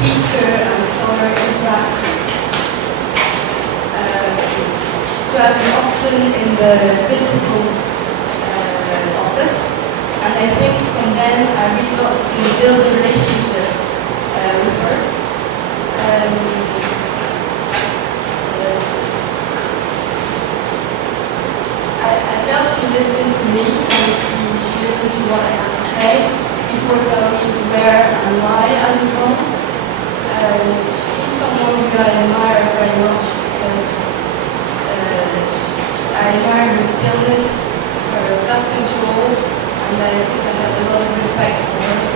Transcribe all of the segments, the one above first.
teacher and scholar interaction. So I was often in the principal's office, and I think from then I really got to build a relationship with her. I felt she listened to me, and she listened to what I had to say before telling me where and why I was wrong. She's someone who I admire very much because I admire her stillness, her self-control, and I think I have a lot of respect for her.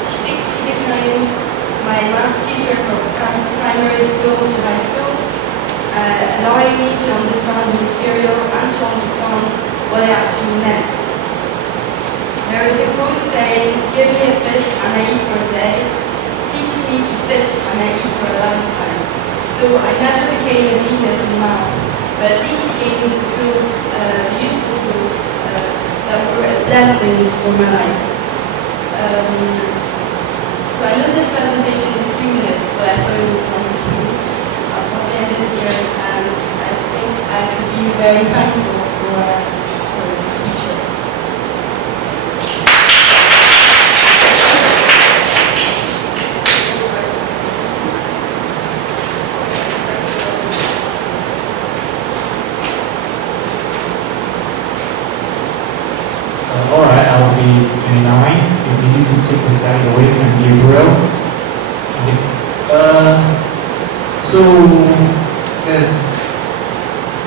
She became my math teacher from primary school to high school, allowing me to understand the material and to understand what it actually meant. There is a quote saying, "Give me a fish and I eat for a day, teach me to fish and I eat for a lifetime." So I never became a genius in math, but at least she gave me the tools, useful tools, that were a blessing for my life. So I know this presentation in 2 minutes, but I thought it was fun to speak. I'll probably end it here, and I think I could be very thankful for this teacher. Alright, I will be 29. If we need to take the slide away, and Gabriel. Okay. So there's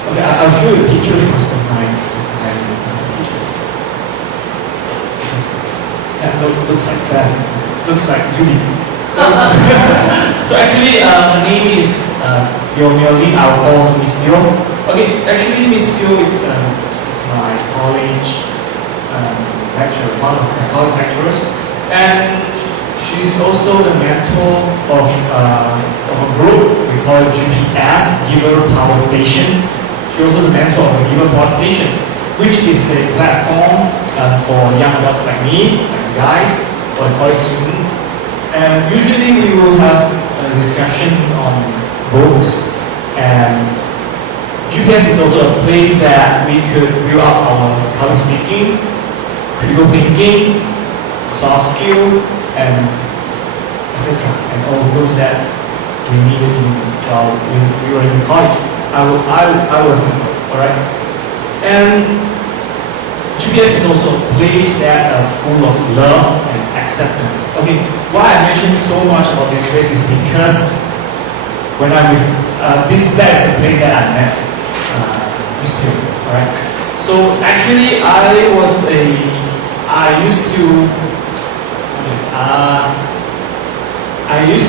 I'll show you a picture first of my teacher. Yeah, looks like Sam. Looks like Judy. So actually her name is Pionierly. I'll call her Miss Teo. Okay, actually Miss Teo it's my college lecturer, one of my college lecturers, and she's also the mentor of a group we call it GPS, Giver Power Station. She's also the mentor of the Giver Power Station, which is a platform for young adults like me, like you guys, or college students. And usually we will have a discussion on books, and GPS is also a place that we could build up our public speaking, critical thinking, soft skill, and etc. And all of those that we needed while we were in college. I was in college, alright? And GPS is also a place that is full of love and acceptance. Okay, why I mentioned so much about this place is because when I'm with that is the place that I met Miss Teo, alright? So actually I used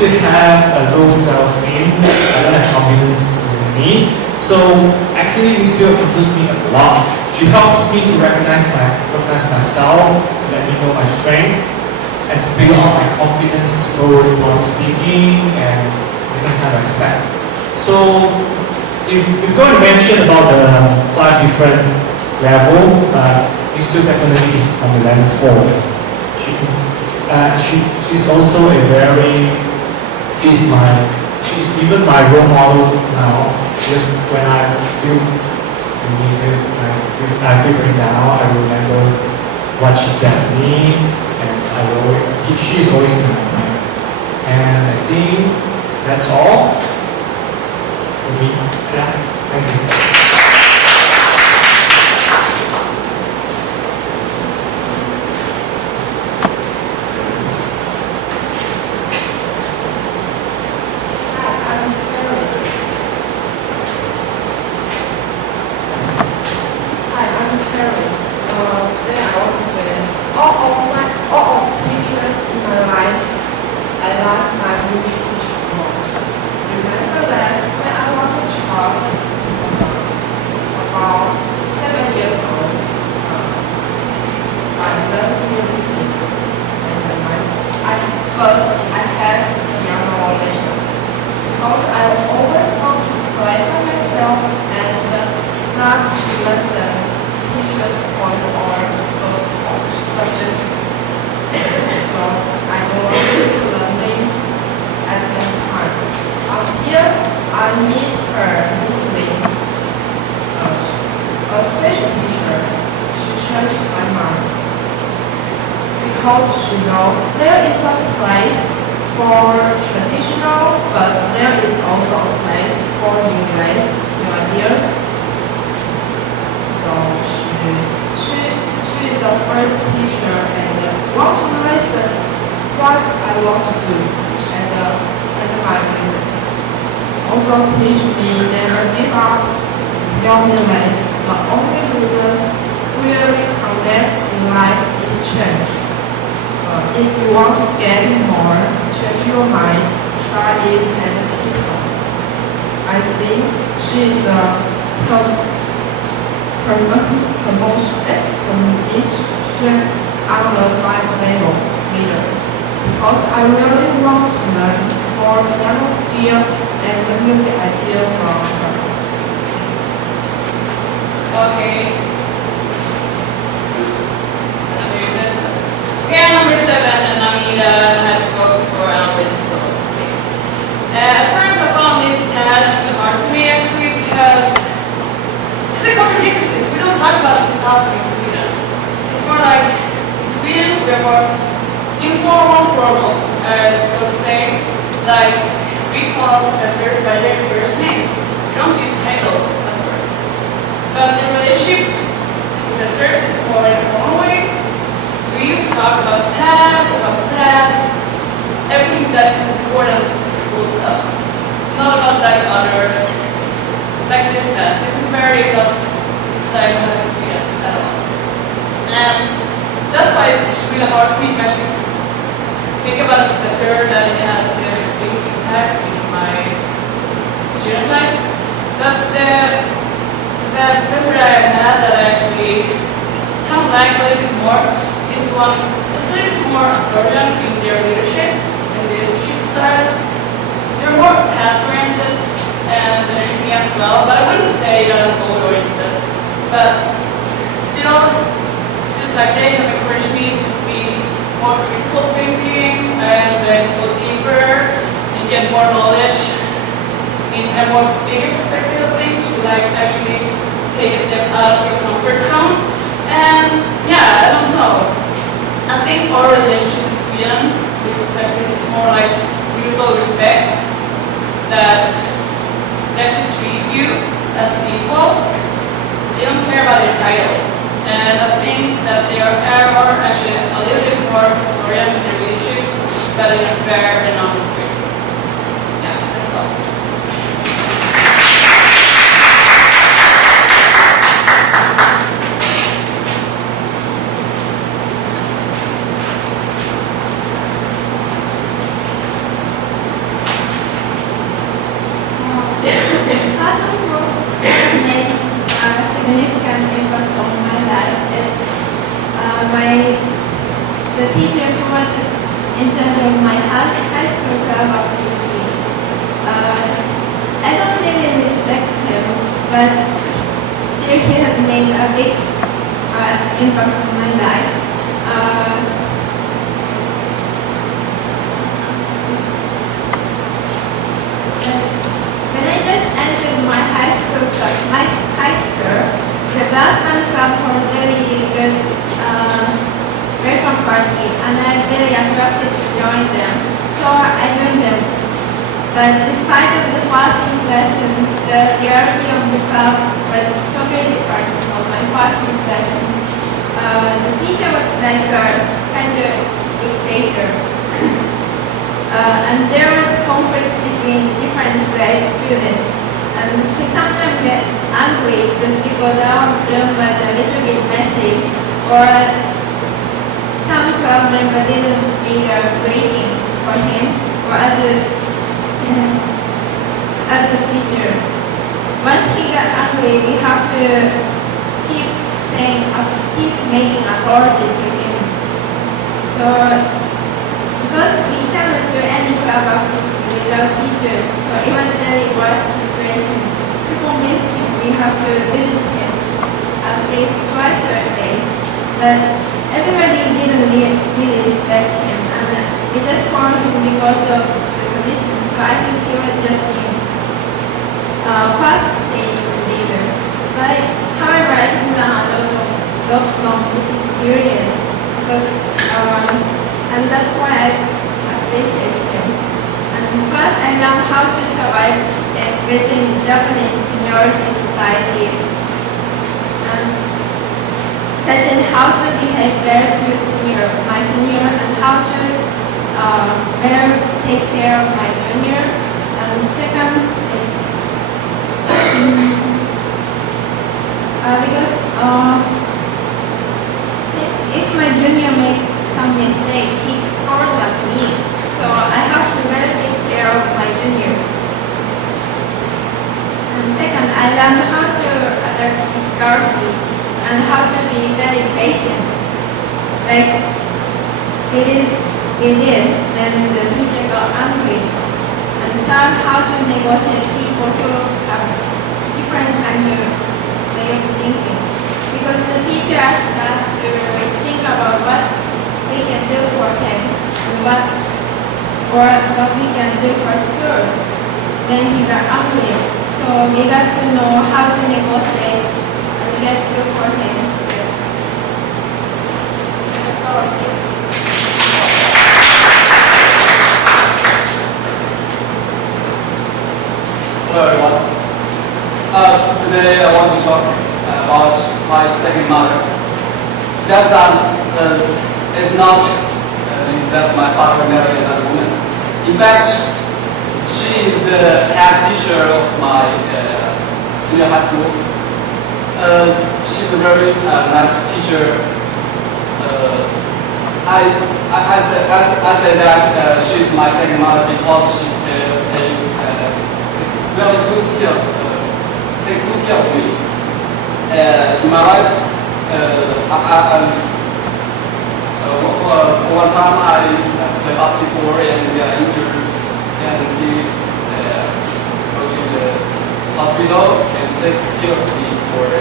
to have a low self-esteem. I don't have confidence in me. So actually Miss Teo influenced me a lot. She helps me to recognize myself, to let me know my strength, and to build up my confidence toward public speaking and different kind of aspect. So if we're going to mention about the 5 different levels, Miss Teo definitely is on the level 4. She's also she's even my role model now. Just when I feel very down, I remember what she said to me, and she's always in my mind. And I think that's all for me. Yeah, thank you. So I don't want to teacher, she changed my mind. Because she knows there is a place for traditional, but there is also a place for new ways, new ideas. So she is the first teacher and want to listen what I want to do and my reason. Also teach me never give up your ways. The only reason really connect in life is change. If you want to get more, change your mind, try this and keep on. I think she is a promotion on the 5 levels leader because I really want to learn more piano skill and the music idea from her. Okay. Okay, number 7, and Amira has to go for Alvin. So, at first, I found this task hard for me actually because it's a contradiction. We don't talk about this topic in Sweden. It's more like in Sweden we are more informal, formal, so to say. Like we call professors by their first names. We don't use title at first. But in relationship with professors, it's more in a formal way. We used to talk about tasks, about class, everything that is important to school stuff. Not about like other, like this class. This is very not this type of experience at all. And that's why it's really hard for me to actually think about a professor that has the biggest impact in my student life. But the professor that I had that I actually kind of like a little bit more is the one that's a little bit more authoritative in their leadership and leadership style. They're more task-oriented and me as well, but I wouldn't say that I'm goal-oriented. But still, it's just like they have encouraged me to be more critical thinking and go deeper and get more knowledge in a more bigger perspective of things to like actually take a step out of your comfort zone. And yeah, I don't know. I think our relationship in Sweden with professors is more like mutual respect, that they actually treat you as an equal. They don't care about your title. And I think that they are actually a little bit more authoritative in their leadership, but in a fair and honest way. Yeah, that's all. The teacher who was in charge of my high school club activities. I don't really respect him, but still he has made a big impact on my life. When I just entered my high school, the class band club was very good. Welcome party, and I'm very attracted to join them, so I joined them. But despite of the first impression, the hierarchy of the club was totally different from my first impression. The teacher was like a kind of dictator, and there was conflict between different grade students, and he sometimes get angry just because our room was a little bit messy, or some club member didn't be waiting for him or as a teacher. Once he got angry, we have to keep making authority to him. So, because we cannot do any club activity without teachers, so it was a very worst situation. To convince him, we have to visit him at least twice a day. But everybody didn't really respect him, and we just found him because of the position. So I think he was just in first stage leader. But however, I think because and that's why I appreciate him. And first, I learned how to survive within Japanese seniority society, and that is how to behave well to my senior, and how to well take care of my junior. And second is because if my junior makes some mistake, he scored at me. So I have to well take care of my junior. And second, I learned how to adapt difficulty and how to be very patient. Like we did when the teacher got angry. And third, how to negotiate people who have different kind of way of thinking. Because the teacher asked us to think about what we can do for him and what we can do for school when he got angry. So we got to know how to negotiate and get good for him. That's all I think. Hello everyone. Today I want to talk about my second mother. That's it's not means that my father married another woman. In fact, she is the head teacher of my senior high school. She's a very nice teacher. I say that she's my second mother because she takes very good care of me. In my life, one time I played basketball and got injured, and he go to the hospital and take care of me for a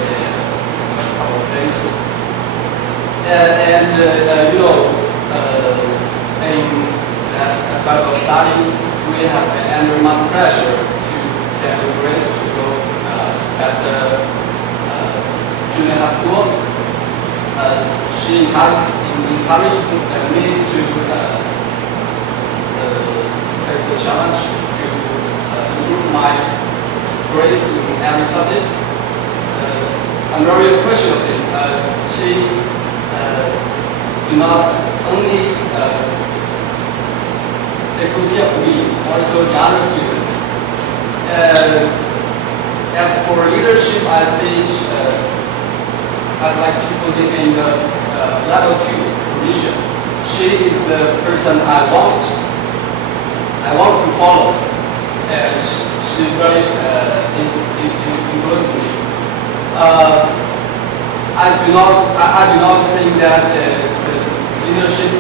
couple of days. As part of studying, we have been under much pressure to get the grades to go at the junior high school. She encouraged me to face the challenge to improve my grades in every subject. I'm very appreciative. She do not only take good care of me, also the other students. As for leadership, I think I'd like to put it in the level 2 position. She is the person I want to follow. She very influenced me. I do not think that the leadership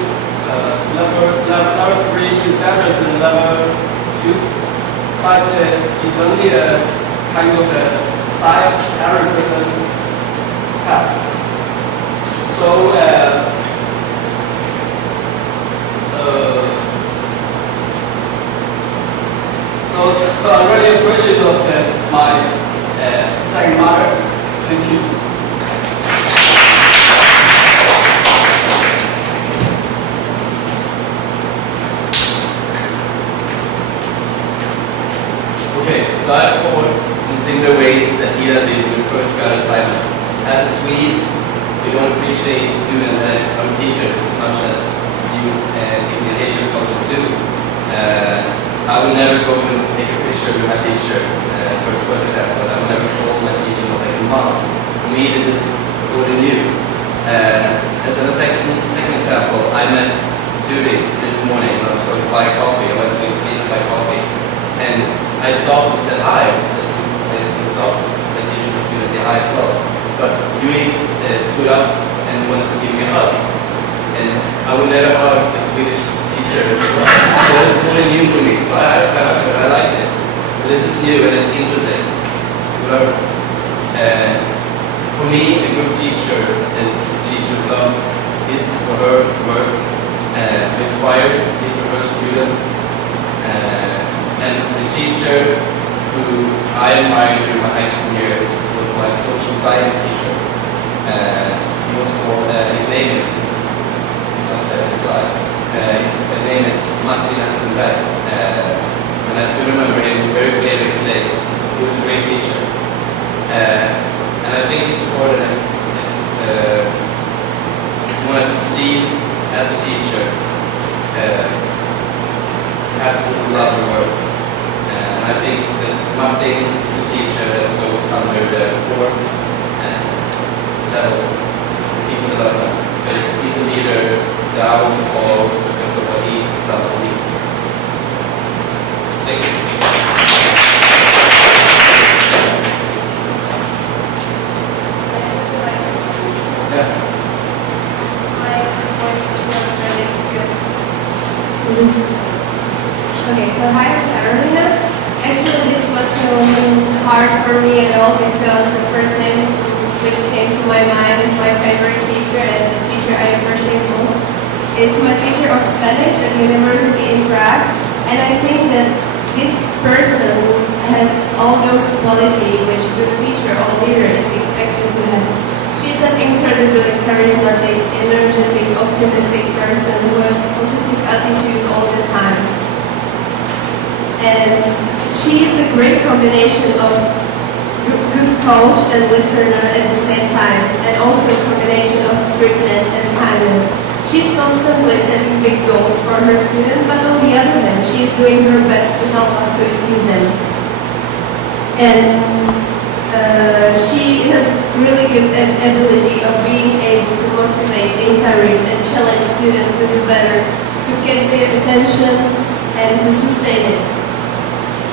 level 3 is better than level 2, but it's only a kind of a style every person have. So I'm really appreciative of my second mother. Thank you. Okay, so I have followed in similar ways that Ida did when we first got assignment. As a Swede, we don't appreciate students and our teachers as much as you and Indian Asian cultures do. I would never go and take a picture with my teacher for the first example. I would never call my teacher and say, "Mom." For me, this is totally new. As a second example, I met Judy this morning when I was going to buy coffee. I went to clean to buy coffee. And I stopped and said hi. I stopped. My teacher was going to say hi as well. But Yui stood up and wanted to give me a hug. And I would never hug a Swedish teacher. That was totally new for me. But I liked it. So this is new and it's interesting. For me, a good teacher is a teacher who loves his or her work, inspires his or her students. And the teacher who I admired during my high school years was my social science teacher. He was called, his name is Martin Asenberg. And I still remember him very clearly today. He was a great teacher. And I think it's important if you want to succeed as a teacher, you have to love your work. And I think that Martin is a teacher that goes under the 4th level, people development. Because he's a leader that I want to follow because of what he has done for me. Thank you. Okay, so hi, I'm Carolina. Actually, this question wasn't hard for me at all because the first name which came to my mind is my favorite teacher and the teacher I appreciate most. It's my teacher of Spanish at university in Prague, and I think that this person has all those qualities which a good teacher or leader is expected to have. She's an incredibly charismatic, energetic, optimistic person who has positive attitude all the time. And she is a great combination of good coach and listener at the same time, and also a combination of strictness and kindness. She's constantly setting big goals for her students, but on the other hand, she's doing her best to help us to achieve them. And she has really good ability of being able to motivate, encourage, and challenge students to do better, to catch their attention, and to sustain it.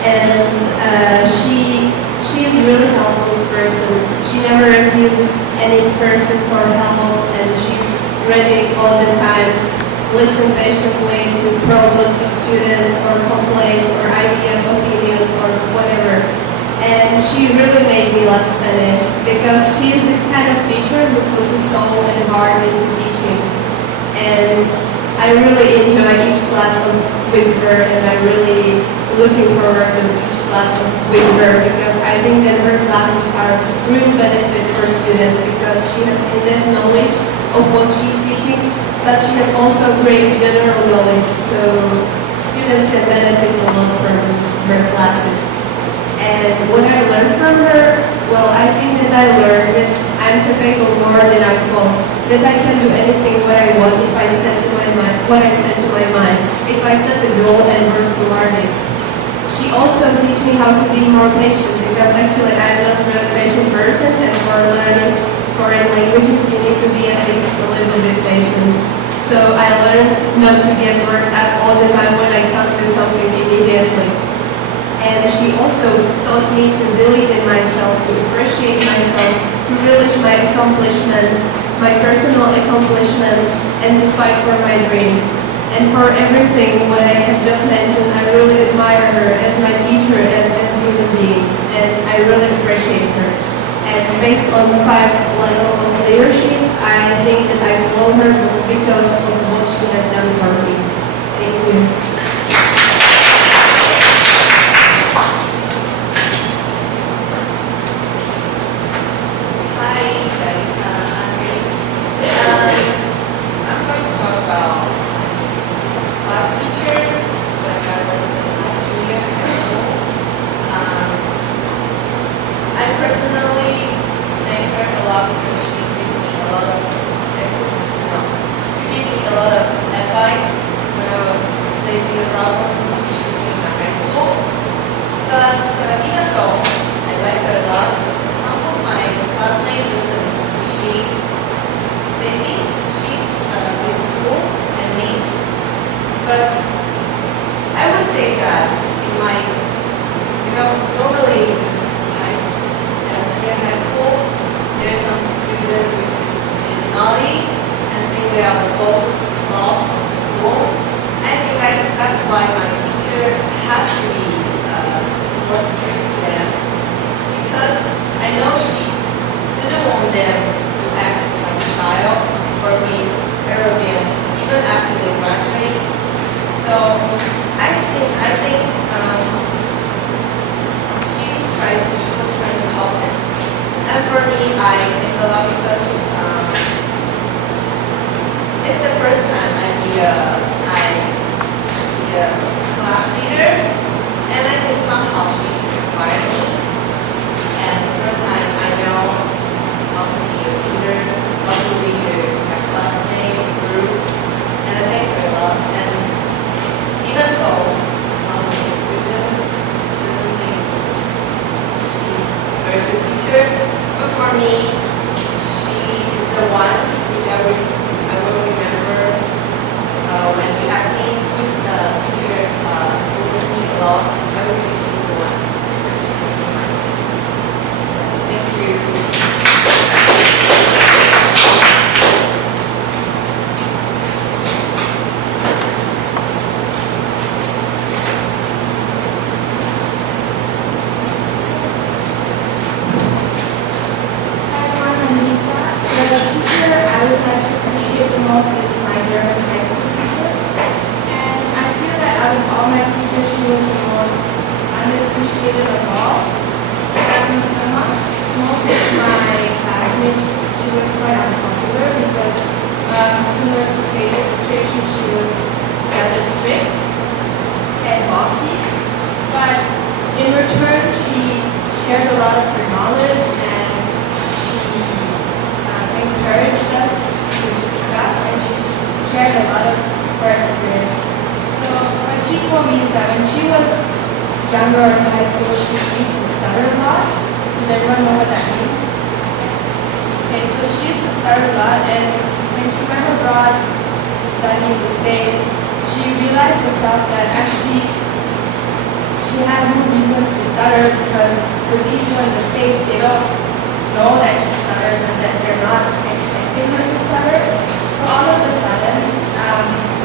And she's a really helpful person. She never refuses any person for help, and she's ready all the time, listen patiently to problems of students or complaints or ideas, opinions, or whatever. And she really made me love Spanish because she is this kind of teacher who puts a soul and heart into teaching. And I really enjoy each class with her, and I'm really looking forward to each class with her because I think that her classes are real benefit for students because she has in-depth knowledge of what she's teaching, but she has also great general knowledge, so students can benefit a lot from her classes. And what I learned from her, well, I think that I learned that I'm capable more than I thought, that I can do anything what I want if I set to my mind, what I set to my mind, if I set the goal and work toward it. She also teach me how to be more patient because actually I'm not a really patient person, and for learning foreign languages you need to be at least a little bit patient. So I learned not to get worked up all the time when I can't do something immediately. And she also taught me to believe in myself, to appreciate myself, to relish my accomplishment, my personal accomplishment, and to fight for my dreams. And for everything what I have just mentioned, I really admire her as my teacher and as a human being, and I really appreciate her. And based on the 5 levels of leadership, I think that I follow her because of what she has done for me. Thank you. teacher I would like to appreciate the most is my German high school teacher. And I feel that out of all my teachers, she was the most unappreciated of all. Amongst most of my classmates, she was quite unpopular because similar to Katie's situation, she was rather strict and bossy. But in return, she shared a lot of her knowledge and she encouraged us to speak up, and she shared a lot of her experience. So what she told me is that when she was younger in high school, she used to stutter a lot. Does everyone know what that means? Okay, so she used to stutter a lot, and when she went abroad to study in the States, she realized herself that actually she has no reason to stutter because the people in the States, they don't know that she stutters and that they're not expecting her to stutter. So all of a sudden,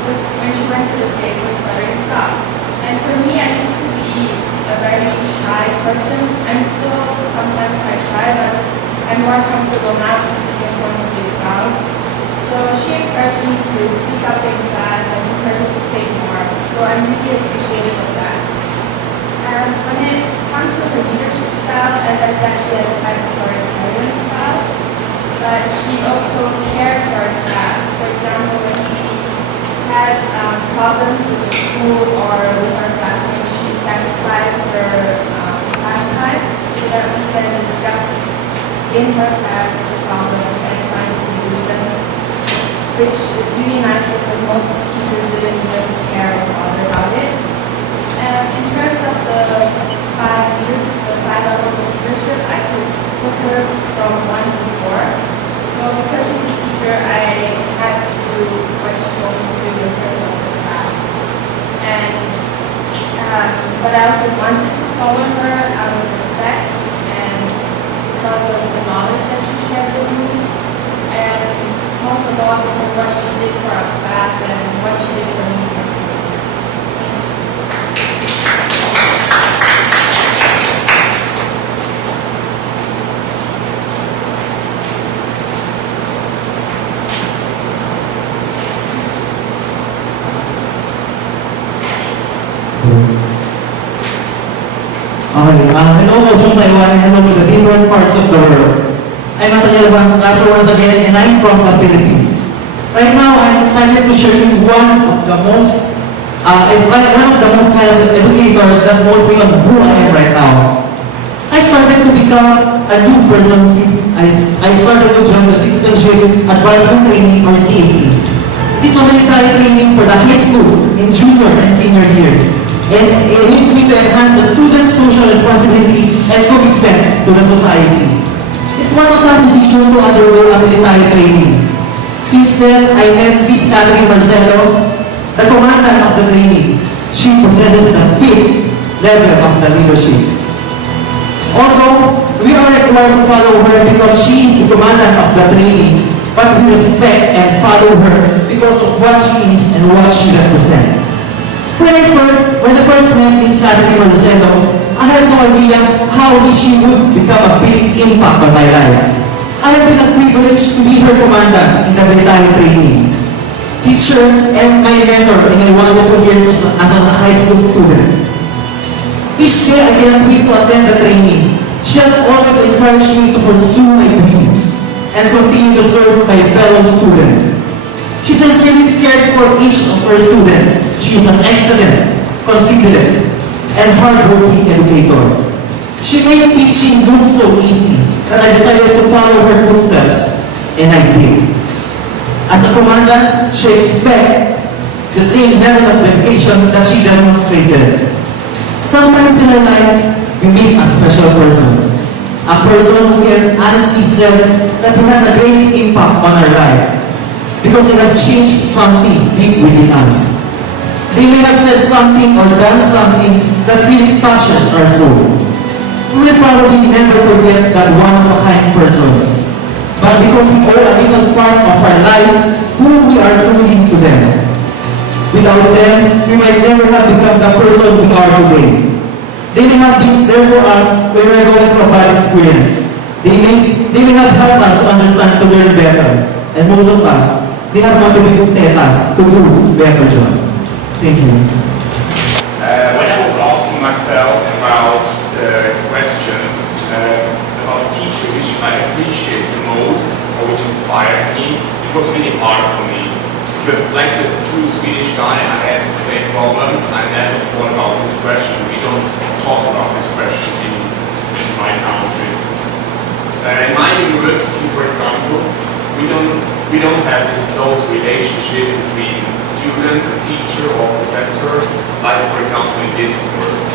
when she went to the States, her stuttering stopped. And for me, I used to be a very shy person. I'm still sometimes quite shy, but I'm more comfortable now to speak in front of big crowds. So she encouraged me to speak up in class and to participate more. So I'm really appreciative of that. When it comes to her leadership style, as I said, she had quite an authoritarian style, but she also cared for her class. For example, when we had problems with the school or with our classmates, she sacrificed her class time so that we can discuss in her class the problems and find a solution, which is really nice because most teachers didn't really care or bother about it. In terms of the five levels of leadership, I could put her from 1 to 4. So because she's a teacher, I had to do what she told me to do in terms of the class. But I also wanted to follow her out of respect and because of the knowledge that she shared with me, and most of all because what she did for our class and what she did for me personally. Okay, hello po from Taiwan, hello to the different parts of the world. I'm Nathaniel Castro once again, and I'm from the Philippines. Right now, I'm excited to share you one of the most kind of educator that most me on who I am right now. I started to become a new person since I started to join the Citizenship Advancement Training or CAT. This is military training for the high school in junior and senior year. And it helps me to enhance the students' social responsibility and commitment to the society. It was a tough decision to undergo a military training. Instead, I met Miss Catherine Marcelo, the commandant of the training. She possesses the 5th level of the leadership. Although we are required to follow her because she is the commandant of the training, but we respect and follow her because of what she is and what she represents. When I first met Miss Catherine Marcelo, I had no idea how she would become a big impact on my life. I have been a privilege to be her commandant in the military training, teacher, and my mentor in my wonderful years as a high school student. Each day I cannot wait to attend the training. She has always encouraged me to pursue my dreams and continue to serve my fellow students. She sincerely cares for each of her students. She is an excellent, considerate, and hardworking educator. She made teaching look so easy that I decided to follow her footsteps, and I did. As a commandant, she expects the same level of dedication that she demonstrated. Sometimes in her life, we meet a special person. A person who can honestly say that he has a great impact on our life because they have changed something deep within us. They may have said something or done something that really touches our soul. We will probably never forget that one-of-a-kind person. But because we owe a little part of our life, who we are truly to them. Without them, we might never have become the person we are today. They may have been there for us when we are going through a bad experience. They may have helped us to understand, to learn better. And most of us, they have motivated us to do better job. Thank you. When I was asking myself about the question about teacher which I appreciate the most or which inspired me, it was really hard for me. Because like the true Swedish guy, I had the same problem. I never thought about this question. We don't talk about this question in my country. In my university, for example, we don't have this close relationship between students, a teacher or professor, like for example in this course.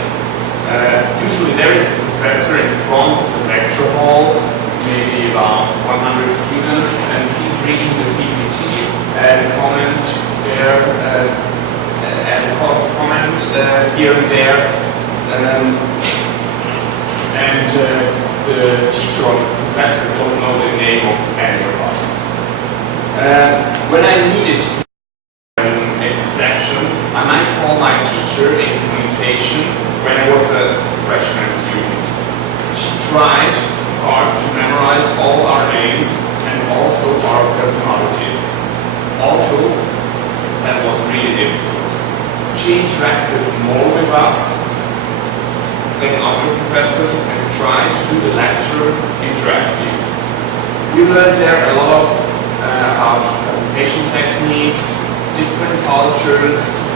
Usually there is a professor in front of the lecture hall, maybe about 100 students, and he's reading the PPT and comment there and comment here and there, and the teacher or the professor don't know the name of any of us. When I needed an exception, I might call my teacher in communication when I was a freshman student. She tried hard to memorize all our names and also our personality. Although that was really difficult. She interacted more with us than other professors and tried to do the lecture interactive. We learned there a lot about presentation techniques, different cultures,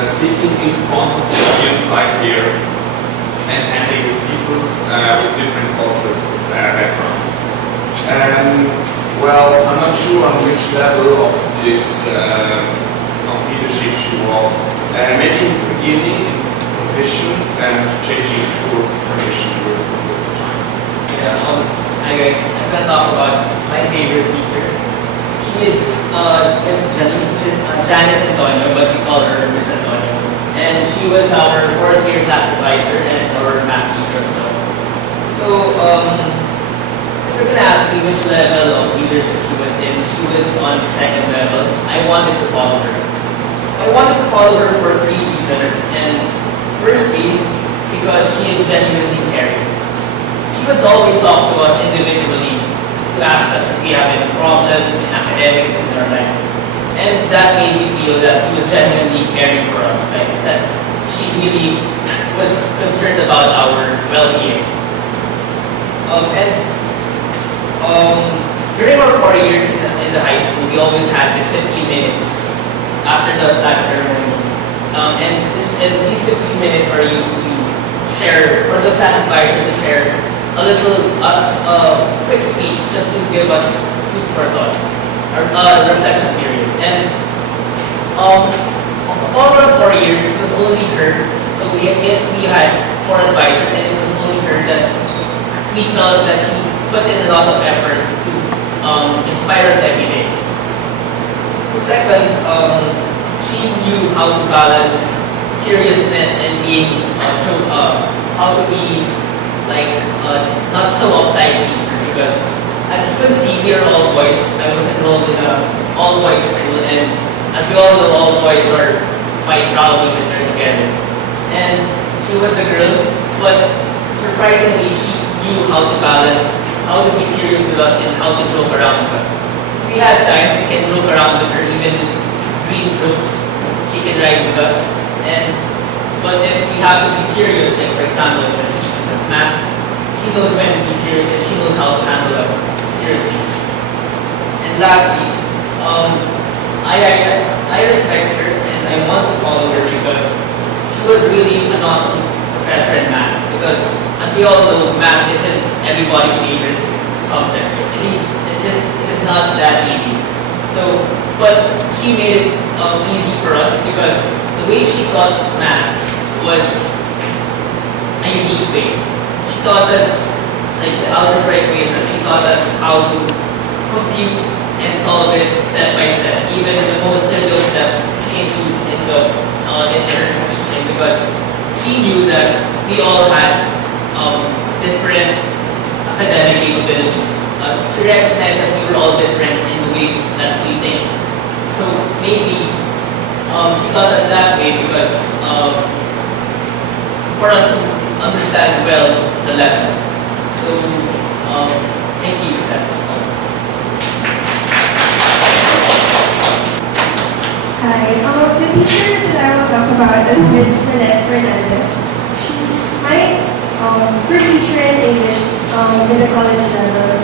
speaking in front of the audience like here, and handling with people with different cultural backgrounds. Well, I'm not sure on which level of this of leadership she was. Maybe in the beginning, position, and changing to permission with time. Yeah, hi guys. I'm gonna talk about my favorite teacher. She is Miss Janice Antonio, but we call her Miss Antonio. And she was our 4th year class advisor and our math teacher as well. So, if you're gonna ask me which level of leadership she was in, she was on the 2nd level. I wanted to follow her. I wanted to follow her for 3 reasons. And firstly, because she is genuinely caring. She would always talk to us individually to ask us if we have any problems in academics in our life. And that made me feel that she was genuinely caring for us, like that she really was concerned about our well-being. During our 4 years in the high school, we always had this 15 minutes after the flag ceremony. And these 15 minutes are used to share, for the class advisor to share a little quick speech just to give us food for thought, or reflection period. And for 4 years, it was only her. So we had 4 advisors, and it was only her that we felt that she put in a lot of effort to inspire us every day. So second, she knew how to balance seriousness and being how to be like not so uptight teacher, because as you can see, we are all boys. I was enrolled in a all boys school, and as we all know, all boys are quite proudly when they're together. And she was a girl, but surprisingly, she knew how to balance, how to be serious with us, and how to joke around with us. If we had time, we can joke around with her, even green jokes. She can ride with us. But if we have to be serious, like for example, when she teaches us math, she knows when to be serious and she knows how to handle us seriously. And lastly, I respect her and I want to follow her because she was really an awesome professor in math. Because as we all know, math isn't everybody's favorite subject. It is not that easy. So, but she made it easy for us because the way she taught math was a unique way. She taught us like the algebraic equation. She taught us how to compute and solve it step by step. Even the most trivial step she introduced into her teaching because she knew that we all had different academic capabilities. She recognized that we were all different in the way that we think. So maybe she taught us that way because for us to understand well the lesson. So thank you. That's all. Hi, the teacher that I will talk about is Miss Nanette Fernandez. She's my first teacher in English in the college level.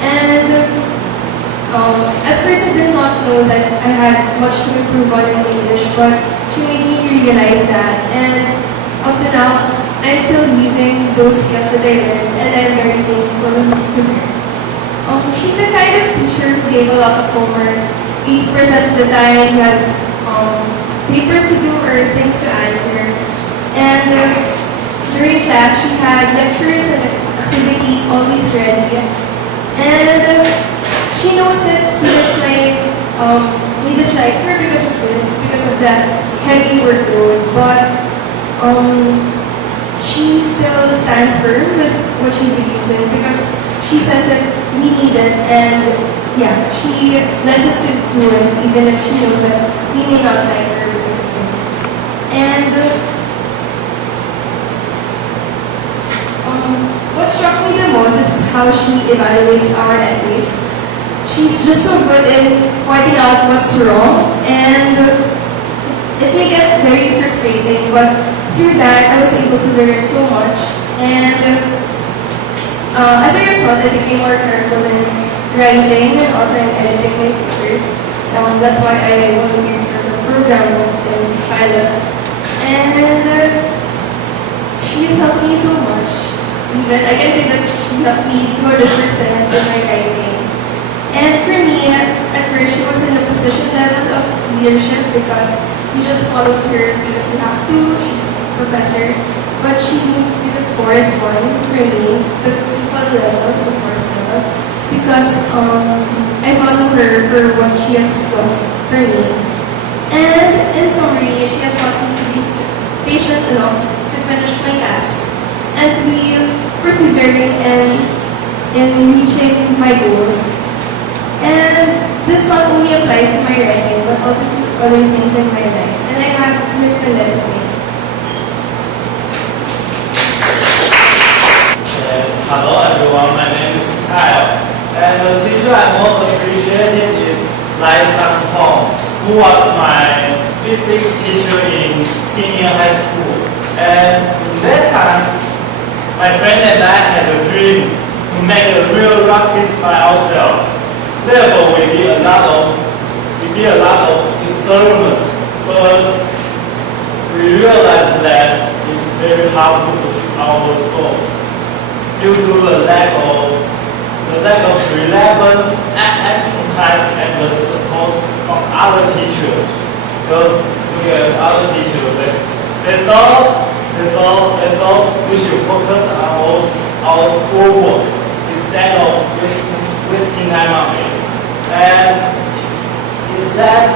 And at first I did not know that I had much to improve on in English, but she made me realize that. And up to now, I'm still using those skills that I learned, and I'm very thankful to her. She's the kind of teacher who gave a lot of homework. 80% of the time, you had papers to do or things to answer. And during class, she had lectures and activities always ready. And she knows that students may dislike her because of this, because of that heavy workload. But she still stands firm with what she believes in because she says that we need it, and yeah, she lets us to do it even if she knows that we may not like her because of it. And what struck me the most is how she evaluates our essays. She's just so good in pointing out what's wrong, and it may get very frustrating, but through that I was able to learn so much. And as a result, I became more careful in writing and also in editing my papers. That's why I volunteered for the program in Canada. And she has helped me so much. Even I can say that she helped me 200% in my writing. And for me, at first, she was in a position level of leadership because we just followed her because we have to. She's a professor. But she moved to the fourth one for me, the people level, the fourth level, because I follow her for what she has done for me. And in summary, she has taught me to be patient enough to finish my tasks and to be persevering in reaching my goals. And this not only applies to my writing, but also to other things in my life. And I have Miss Nanette with me. Hello everyone, my name is Kyle. And the teacher I most appreciated is Lai Sang Hong, who was my physics teacher in senior high school. And in that time, my friend and I had a dream to make a real rockets by ourselves. Therefore, we did a lot of experiments, but we realized that it's very hard to achieve our goal due to the lack of relevant expertise and the support from other teachers. Because we have other teachers, they thought we should focus on our schoolwork instead of wasting time on it. And instead,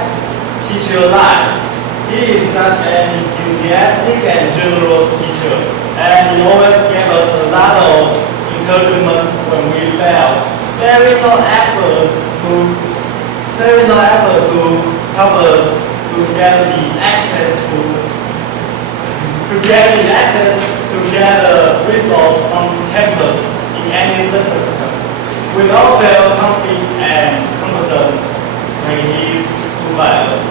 teacher Lai, he is such an enthusiastic and generous teacher, and he always gave us a lot of encouragement when we fail, sparing no effort to help us to get the access to resource on campus in any circumstance. We all feel confident and confident when he is by us.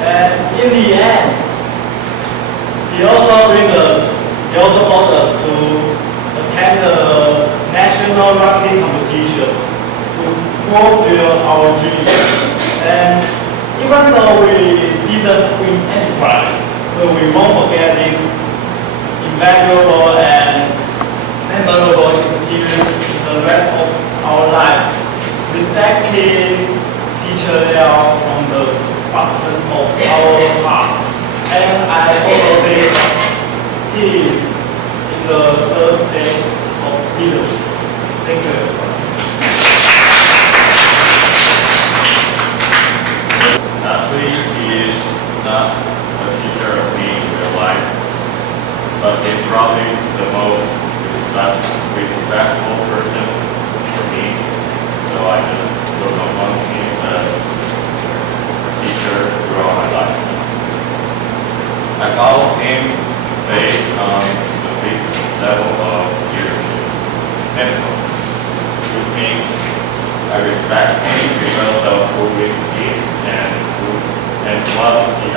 And in the end, he also brought us to attend the national rugby competition to fulfill our dreams. And even though we didn't win any prize, but we won't forget this invaluable and memorable experience in the rest of our lives. Respecting teacher Liao from the bottom of our hearts. And I also think he is in the third stage of leadership. Thank you everyone. Actually, he is not a teacher of me in real life, but he's probably the most respectful person for me. So I just look upon him as a teacher throughout my life. I follow him based on the fifth level of leadership, influence, which means I respect him because of who he is and what he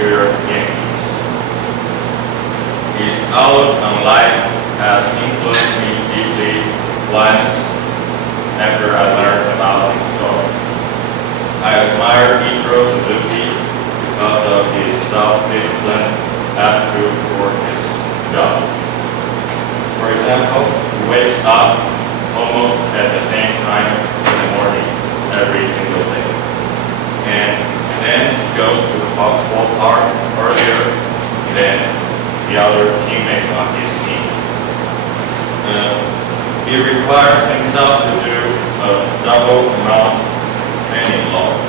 New York Yankees. His outlook on life has influenced me deeply once after I learned about his story. I admire Ichiro Suzuki because of his self-discipline attitude toward his job. For example, he wakes up almost at the same time in the morning every single day. And then he goes to the ballpark earlier than the other teammates on his team. He requires himself to do a double amount training load.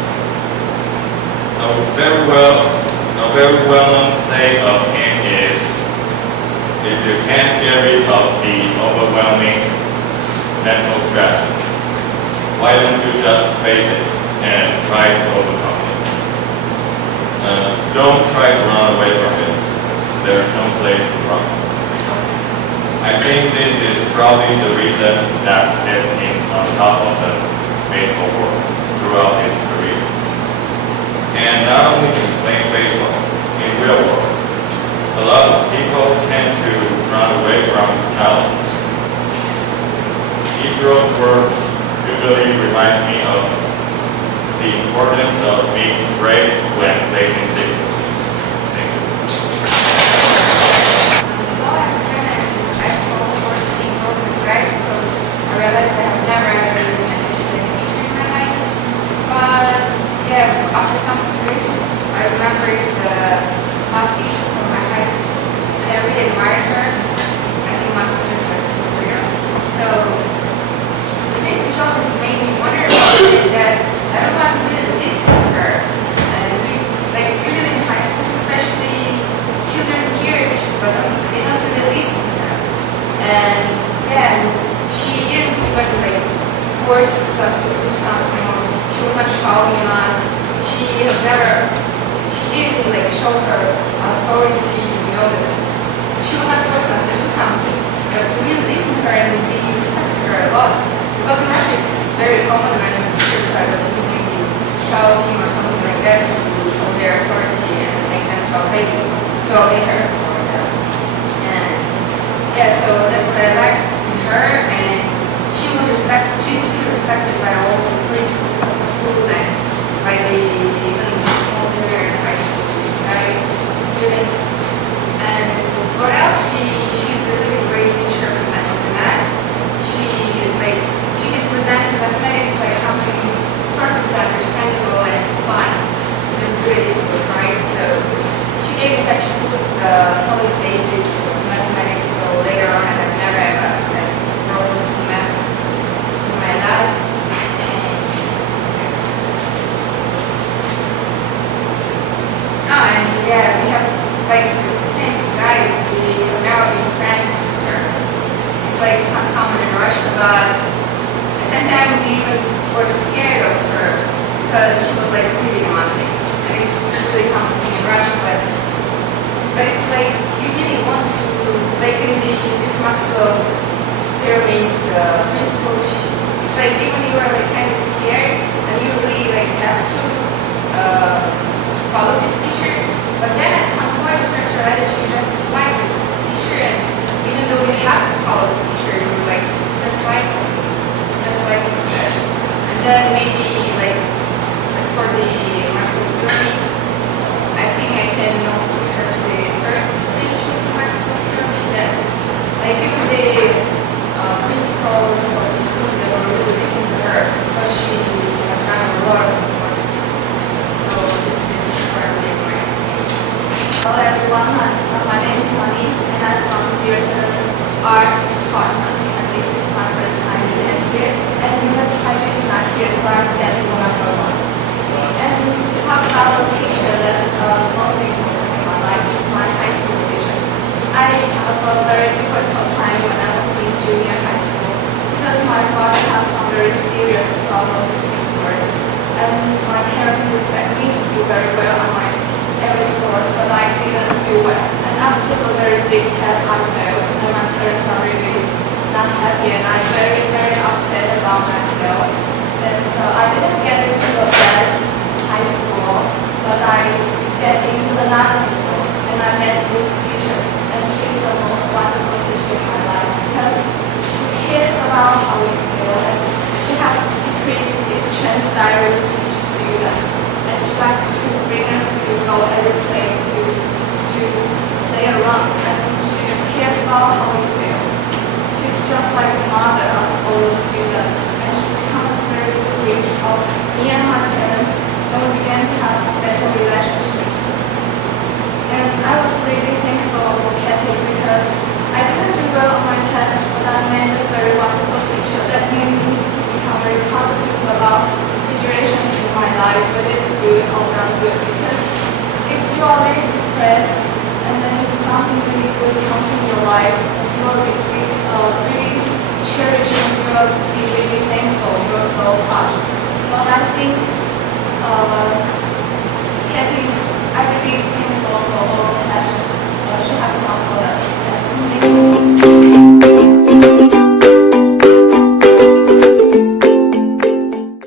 A very well-known saying of him is, if you can't get rid of the overwhelming mental stress, why don't you just face it and try to overcome it? Don't try to run away from it. There's no place to run. I think this is probably the reason that kept him on top of the baseball world throughout his career. And not only in playing baseball, in real world, a lot of people tend to run away from challenges. Ichiro's words usually remind me of the importance of being brave when facing difficulties. Thank you. Although I've been in high school sports team programs, guys, because I realized that I've never ever been actually an teacher in my life. But yeah, after some situations, I remembered the math teacher from my high school, and I really admired her. I think math was her career. So the thing which always made me wonder about it is that everyone really listened to her. And we, like, usually in high schools, especially, children hear teachers, but they don't really listen to them. And yeah, and she didn't even like force us to do something, or she was not shouting on us. She didn't like show her authority, you know, she was not forcing us to do something. But we really listened to her and we respected her a lot. Because in Russia it's very common when teachers start using shouting or something like that to show their authority and make them to obey her. And yeah, so that's what I like in her, and she's still respected by all the principals of the school and by the even small junior and high school guys, students. And what else? She's a really great teacher of math. She can present mathematics like something perfectly understandable and fun. It's really good, right? So she gave me such good solid basics of mathematics. So later on, I have never ever had problems with math in my life. And yeah, we have like the same guys. We have never been friends with her. It's like it's not common in Russia, but at the same time we were scared of her because she was like really demanding. And it's really common thing in Russia, but it's like you really want to, like in this Maxwell pyramid principles, it's like even you are like kind of scared and you really like have to follow this teacher, but then at some point you start to realize that you just like this teacher, and even though you have to follow this teacher, you're like just like that. And then maybe like as for the Maxwell pyramid, I think I can also refer to the third stage of the Maxwell pyramid, that like even the principals of the school, they were really listening to her because she has done a lot of things for the school. So this is Hello everyone, my name is Sunny and I'm from Theater Art Department, and this is my first time sitting here, and because Kaiju is not here, so I'm standing for my whole life. And to talk about the teacher that most important in my life is my high school teacher. I have a very difficult time when I was in junior high school because my father has some very serious problems with his work, and my parents expect me to do very well on my every source, but I didn't do well. And after the very big test, I failed, and my parents are really not happy, and I'm very, very upset about myself. And so I didn't get into the best high school, but I get into another school, and I met this teacher, and she's the most wonderful teacher in my life because she cares about how we feel, and she has secret exchange diary with each student, and she likes to bring us to go every place to play around, and she cares about how we feel. She's just like a mother of all the students, and she became a very good bridge of me and my parents when we began to have a better relationship. And I was really thankful for Katie because I didn't do well on my test, but I met a very wonderful teacher that made me to become very positive about situations in my life, whether it's good or not good. Because if you are really depressed and then if something really good comes in your life, you are really cherish and you will be really thankful. You are so touched. So I think I really think